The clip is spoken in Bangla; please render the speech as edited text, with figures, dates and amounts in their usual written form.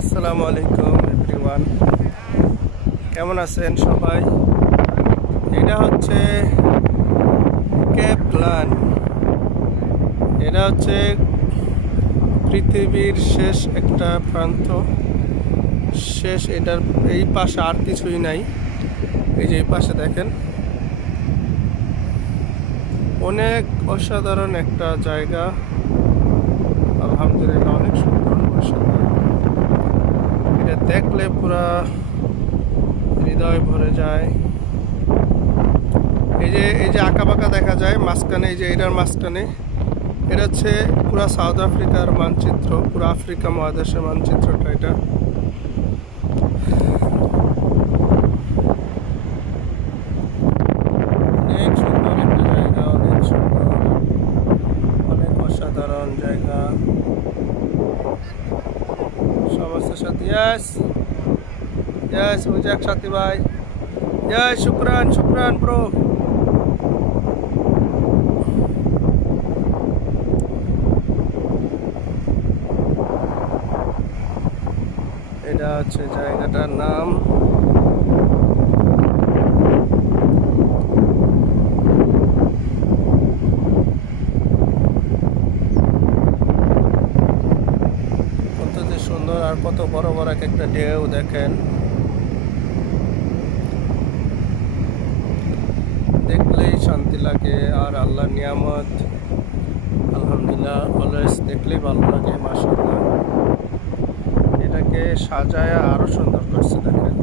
আসসালামু আলাইকুম এভরিওয়ান, কেমন আছেন সবাই? এটা হচ্ছে কেপ লান। এটা হচ্ছে পৃথিবীর শেষ একটা প্রান্ত, শেষ। এটার এই পাশে আর কিছুই নাই। এই যে এই পাশে দেখেন, অনেক অসাধারণ একটা জায়গা। আলহামদুলিল্লাহ, অনেক সুন্দর, অসাধারণ। এটা দেখলে পুরা হৃদয় ভরে যায়। এই যে আঁকা বাঁকা দেখা যায় মাঝখানে, এই যে এটার মাঝখানে, এটা হচ্ছে পুরা সাউথ আফ্রিকার মানচিত্র, পুরো আফ্রিকা মহাদেশের মানচিত্রটা এটা। অনেক সুন্দর একটা জায়গা, অনেক সুন্দর, অনেক অসাধারণ জায়গা। সমস্ত সাথে ইয়াস ইয়াস, ওই যে একসাথে ভাই, ইয়াস, শুক্রান শুক্রান ব্রো। এটা হচ্ছে জায়গাটার নাম। কত যে সুন্দর, আর কত বড় বড় একটা ঢেউ দেখেন। দেখলেই শান্তি লাগে, আর আল্লাহর নিয়ামত, আলহামদুলিল্লাহ, অলওয়েজ দেখলেই ভালো লাগে। মাশাআল্লাহ, এটাকে সাজায় আরো সুন্দর করছে দেখেন।